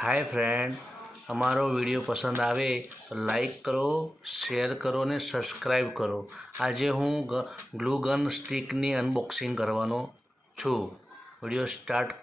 Hi friend, अमारो video पसंद आवे तो लाइक करो, शेर करो ने सब्सक्राइब करो। आज हूँ glue gun स्टिकनी unboxing करवानो छूँ। Video start.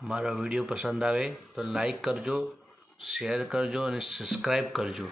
हमारा वीडियो पसंद आवे तो लाइक करजो, शेर करजो और सब्सक्राइब करजो।